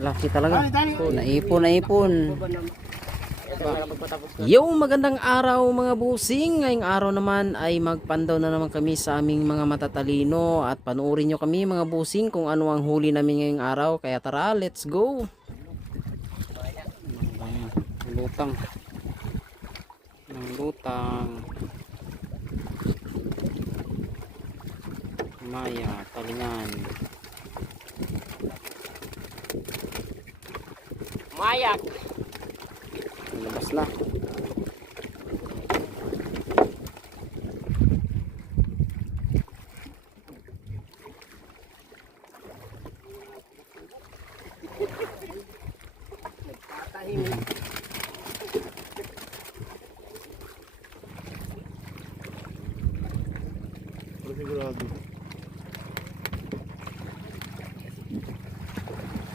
Laki talaga. Naipon. Yo, magandang araw mga busing. Ngayong araw naman ay magpandaw na naman kami sa aming mga matatalino. At panuorin nyo kami mga busing kung ano ang huli namin ngayong araw. Kaya tara, let's go. Lutang. Maya, talingan. Mayak. Labas na.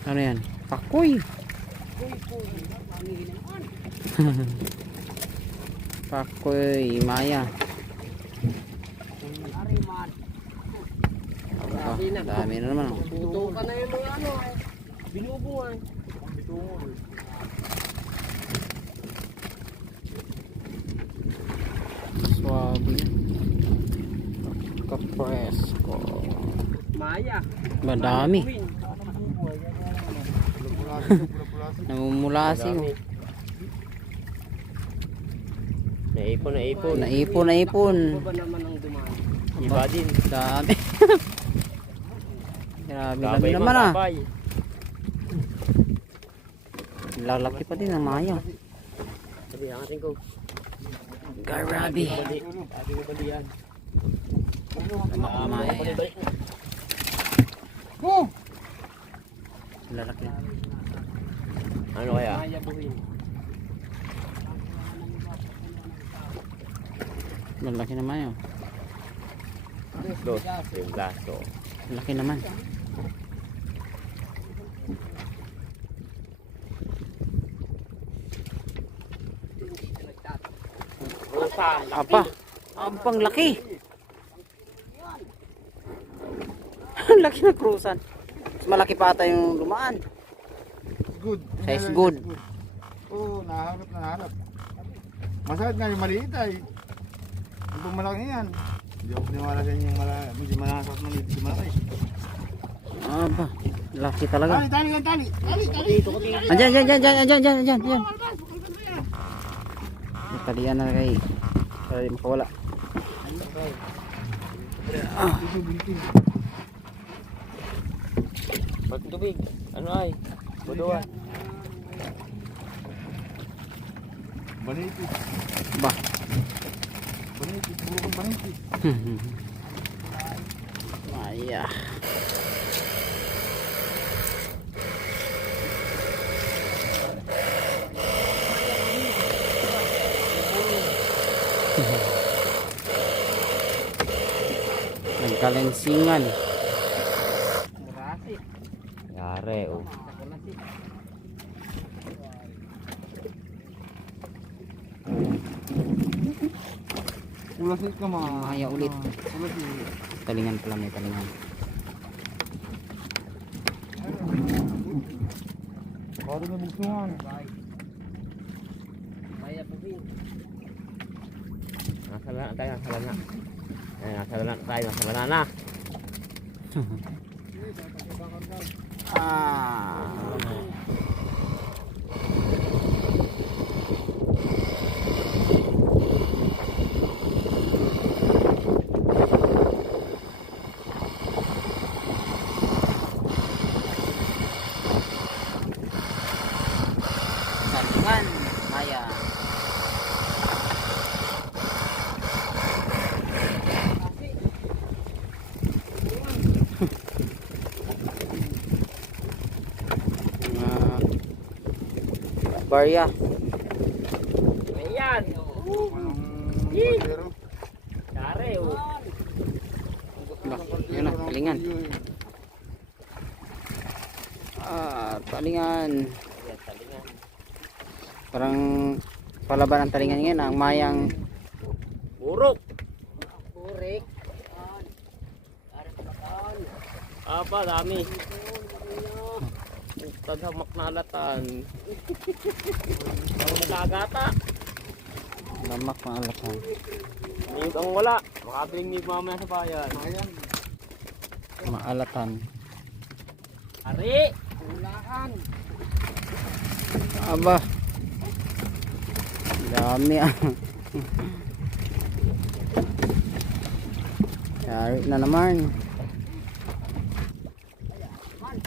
Ano yan? Pakoy. Pakoy, maya. Dami na naman. Tuto ka na yung mga ano, binubungan. Swabe. Kapresko. Maya. Madami. Namumulasi. Naipon. Baba naman ang dumaan. Iba din. Dami. Grabe naman ah. Lalaki pa din ang maya. Sabi ang ating ko. Grabe. Maya. Lalaki. Ano kaya? Maya buhin. Lalaki naman yun. Dos. Yung gaso. Laki naman. Apa? Ampang laki. Laki na krusan. Mas malaki pa ata yung lumaan. Good. Size good. Oo, nahanap. Masakit nga yung maliit ay. Yung malaki yan. Hindi ako pinawala sa inyo yung medyo malakot maliit yung malaki. Aba, laki talaga. Tali. Andyan. Talian na kay para di makawala. Pagtubig. Ano ay? Buduan. Baniti. Ba. Puro kong baniti. Maya. Nagkalensingan. Yare, oh. Ulasit ka mga. Maya ulit. Ulasit. Talingan pala, may talingan. Parang nabuksungan. Maya buhin. Nasalana tayo. Nasalana na. Talingan, maya. Barya. Ayan. Pero. Yare, oh. Yun na, talingan. Talingan. Yan, talingan. Parang palaban ng talingan ngayon. Ang mayang Burok. Apa, dami. Tadhamak na alatan. Ang nagagata. Lamak na alatan. Niyog ang wala. Makabiling niyog mamaya sa bayan. Ayan. Maalatan. Ari! Ulaan! Aba. Dami ah. Yari na naman.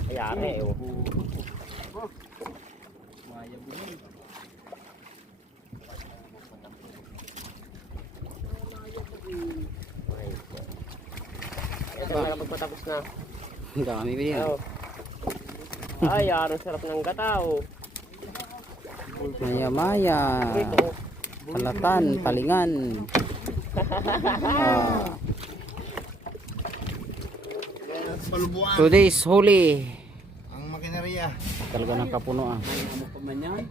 Ayari oh. Ito na magpatapos na. Ang dami ba yan? Oh. Ay, ang sarap ng gata oh. Maya maya. Ito. Alatan, talingan. Ah, Palubuan. today's huli. Ang makinarya. Talaga ng kapuno ah. Ano pa man yan?